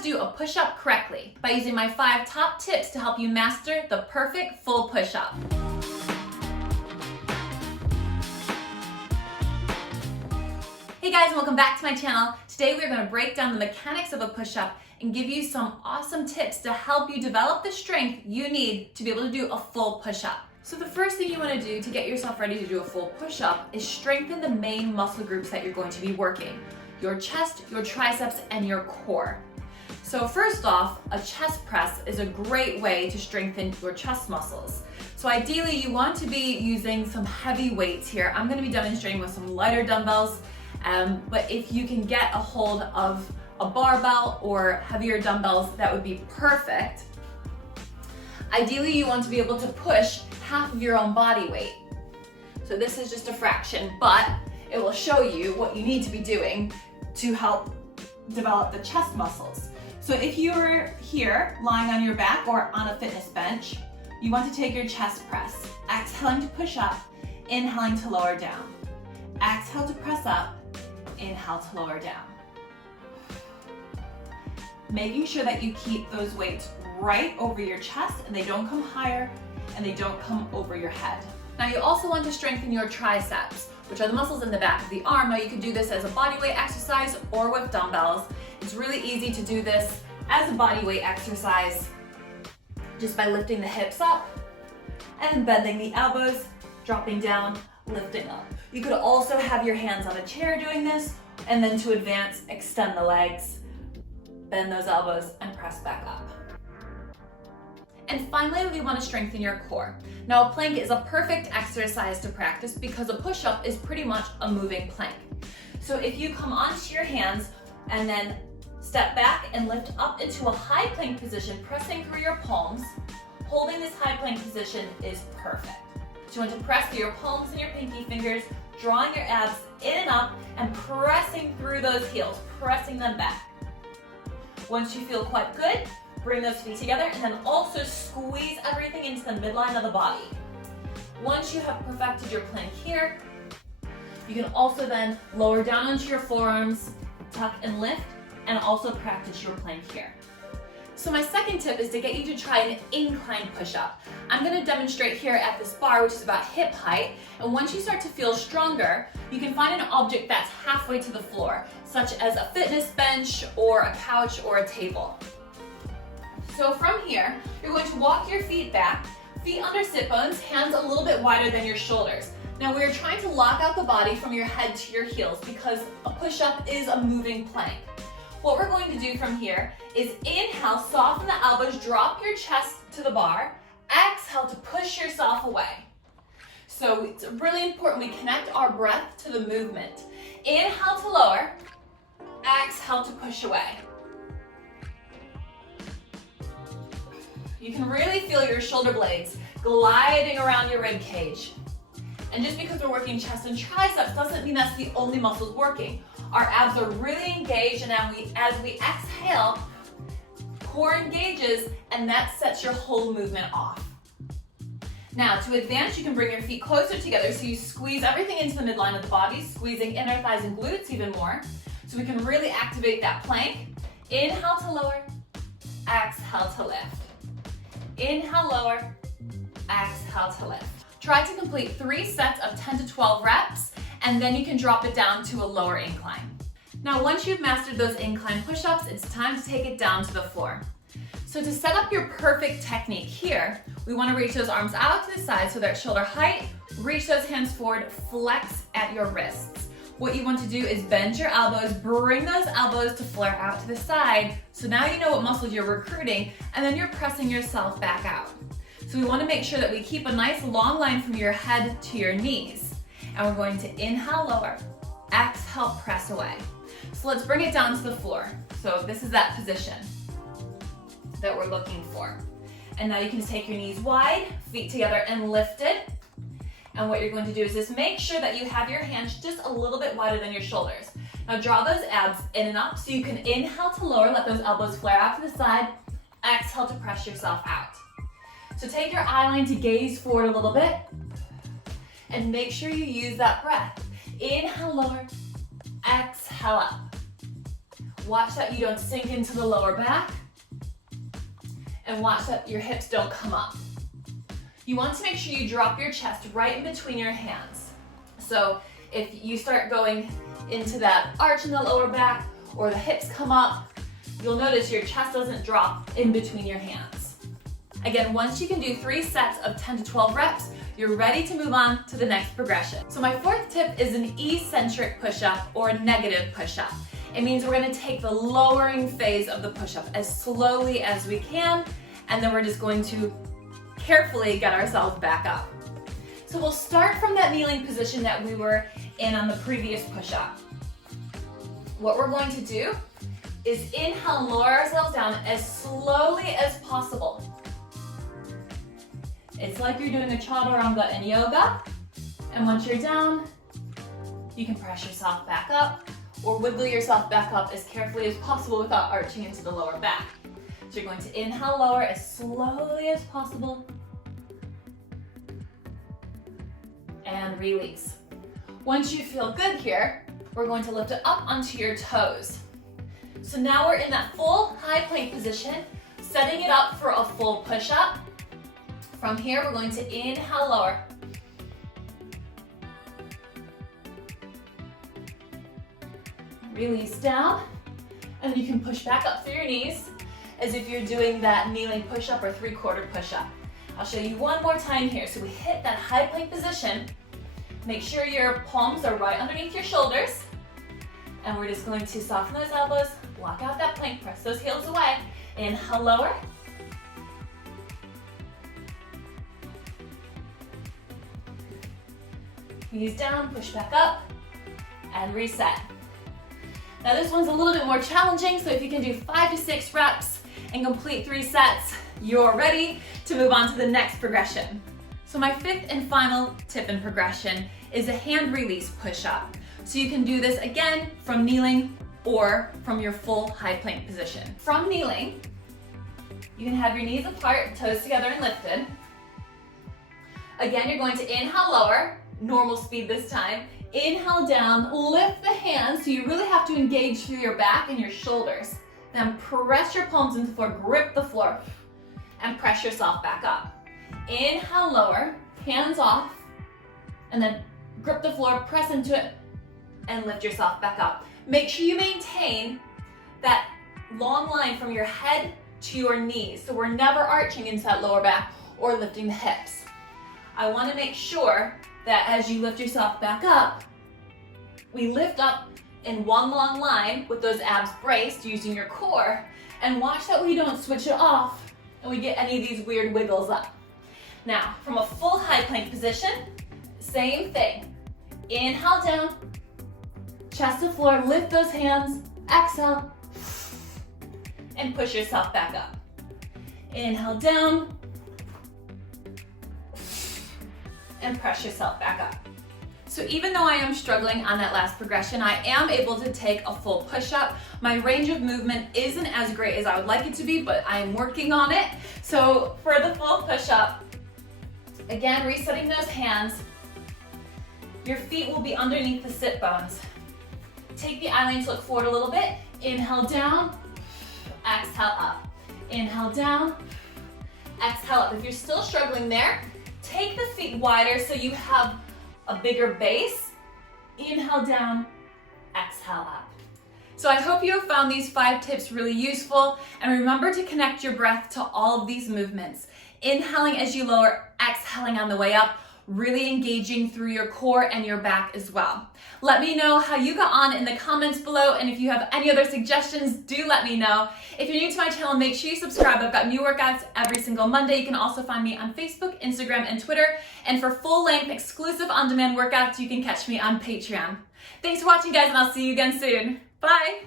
to do a push-up correctly by using my 5 top tips to help you master the perfect full push-up. Hey guys, and welcome back to my channel. Today we're going to break down the mechanics of a push-up and give you some awesome tips to help you develop the strength you need to be able to do a full push-up. So the first thing you want to do to get yourself ready to do a full push-up is strengthen the main muscle groups that you're going to be working: your chest, your triceps, and your core. So first off, a chest press is a great way to strengthen your chest muscles. So ideally you want to be using some heavy weights here. I'm going to be demonstrating with some lighter dumbbells, but if you can get a hold of a barbell or heavier dumbbells, that would be perfect. Ideally you want to be able to push half of your own body weight. So this is just a fraction, but it will show you what you need to be doing to help develop the chest muscles. So if you're here lying on your back or on a fitness bench, you want to take your chest press, exhaling to push up, inhaling to lower down. Exhale to press up, inhale to lower down. Making sure that you keep those weights right over your chest and they don't come higher and they don't come over your head. Now you also want to strengthen your triceps, which are the muscles in the back of the arm. Now you can do this as a bodyweight exercise or with dumbbells. It's really easy to do this as a bodyweight exercise just by lifting the hips up and bending the elbows, dropping down, lifting up. You could also have your hands on a chair doing this, and then to advance, extend the legs, bend those elbows, and press back up. And finally, we want to strengthen your core. Now, a plank is a perfect exercise to practice because a push-up is pretty much a moving plank. So if you come onto your hands and then step back and lift up into a high plank position, pressing through your palms, holding this high plank position is perfect. So you want to press through your palms and your pinky fingers, drawing your abs in and up and pressing through those heels, pressing them back. Once you feel quite good, bring those feet together and then also squeeze everything into the midline of the body. Once you have perfected your plank here, you can also then lower down onto your forearms, tuck and lift, and also practice your plank here. So my second tip is to get you to try an incline push-up. I'm going to demonstrate here at this bar, which is about hip height, and once you start to feel stronger, you can find an object that's halfway to the floor, such as a fitness bench or a couch or a table. So from here, you're going to walk your feet back, feet under sit bones, hands a little bit wider than your shoulders. Now we're trying to lock out the body from your head to your heels because a push-up is a moving plank. What we're going to do from here is inhale, soften the elbows, drop your chest to the bar. Exhale to push yourself away. So it's really important we connect our breath to the movement. Inhale to lower, exhale to push away. You can really feel your shoulder blades gliding around your rib cage. And just because we're working chest and triceps doesn't mean that's the only muscles working. Our abs are really engaged, and as we exhale, core engages, and that sets your whole movement off. Now, to advance, you can bring your feet closer together so you squeeze everything into the midline of the body, squeezing inner thighs and glutes even more, so we can really activate that plank. Inhale to lower, exhale to lift. Inhale, lower, exhale to lift. Try to complete 3 sets of 10 to 12 reps, and then you can drop it down to a lower incline. Now, once you've mastered those incline push-ups, it's time to take it down to the floor. So to set up your perfect technique here, we want to reach those arms out to the side so they're at shoulder height, reach those hands forward, flex at your wrists. What you want to do is bend your elbows, bring those elbows to flare out to the side, so now you know what muscles you're recruiting, and then you're pressing yourself back out. So we want to make sure that we keep a nice long line from your head to your knees. And we're going to inhale, lower, exhale, press away. So let's bring it down to the floor. So this is that position that we're looking for. And now you can take your knees wide, feet together and lift it. And what you're going to do is just make sure that you have your hands just a little bit wider than your shoulders. Now draw those abs in and up so you can inhale to lower, let those elbows flare out to the side, exhale to press yourself out. So take your eye line to gaze forward a little bit and make sure you use that breath. Inhale, lower, exhale up. Watch that you don't sink into the lower back, and watch that your hips don't come up. You want to make sure you drop your chest right in between your hands. So if you start going into that arch in the lower back or the hips come up, you'll notice your chest doesn't drop in between your hands. Again, once you can do 3 sets of 10 to 12 reps, you're ready to move on to the next progression. So my 4th tip is an eccentric push-up or a negative push-up. It means we're gonna take the lowering phase of the push-up as slowly as we can, and then we're just going to carefully get ourselves back up. So we'll start from that kneeling position that we were in on the previous push-up. What we're going to do is inhale and lower ourselves down as slowly as possible. It's like you're doing a chaturanga in yoga, and once you're down, you can press yourself back up or wiggle yourself back up as carefully as possible without arching into the lower back. So you're going to inhale, lower as slowly as possible, and release. Once you feel good here, we're going to lift it up onto your toes. So now we're in that full high plank position, setting it up for a full push-up. From here, we're going to inhale, lower. Release down, and you can push back up through your knees as if you're doing that kneeling push-up or 3/4 push-up. I'll show you one more time here. So we hit that high plank position. Make sure your palms are right underneath your shoulders, and we're just going to soften those elbows, block out that plank, press those heels away. Inhale, lower. Knees down, push back up, and reset. Now this one's a little bit more challenging, so if you can do 5 to 6 reps and complete 3 sets, you're ready to move on to the next progression. So my 5th and final tip and progression is a hand release push-up. So you can do this again from kneeling or from your full high plank position. From kneeling, you can have your knees apart, toes together and lifted. Again, you're going to inhale, lower, normal speed this time. Inhale down, lift the hands, so you really have to engage through your back and your shoulders. Then press your palms into the floor, grip the floor, and press yourself back up. Inhale, lower, hands off, and then grip the floor, press into it, and lift yourself back up. Make sure you maintain that long line from your head to your knees, so we're never arching into that lower back or lifting the hips. I want to make sure that as you lift yourself back up, we lift up in one long line with those abs braced using your core, and watch that we don't switch it off and we get any of these weird wiggles up. Now, from a full high plank position, same thing. Inhale down, chest to floor, lift those hands, exhale, and push yourself back up. Inhale down, and press yourself back up. So even though I am struggling on that last progression, I am able to take a full push-up. My range of movement isn't as great as I would like it to be, but I am working on it. So for the full push-up, again, resetting those hands, your feet will be underneath the sit bones. Take the eye lines, look forward a little bit. Inhale down, exhale up. Inhale down, exhale up. If you're still struggling there, take the feet wider so you have a bigger base. Inhale down, exhale up. So I hope you have found these 5 tips really useful, and remember to connect your breath to all of these movements. Inhaling as you lower, exhaling on the way up, really engaging through your core and your back as well. Let me know how you got on in the comments below, and if you have any other suggestions, do let me know. If you're new to my channel, make sure you subscribe. I've got new workouts every single Monday. You can also find me on Facebook, Instagram, and Twitter. And for full-length, exclusive on-demand workouts, you can catch me on Patreon. Thanks for watching, guys, and I'll see you again soon. Bye!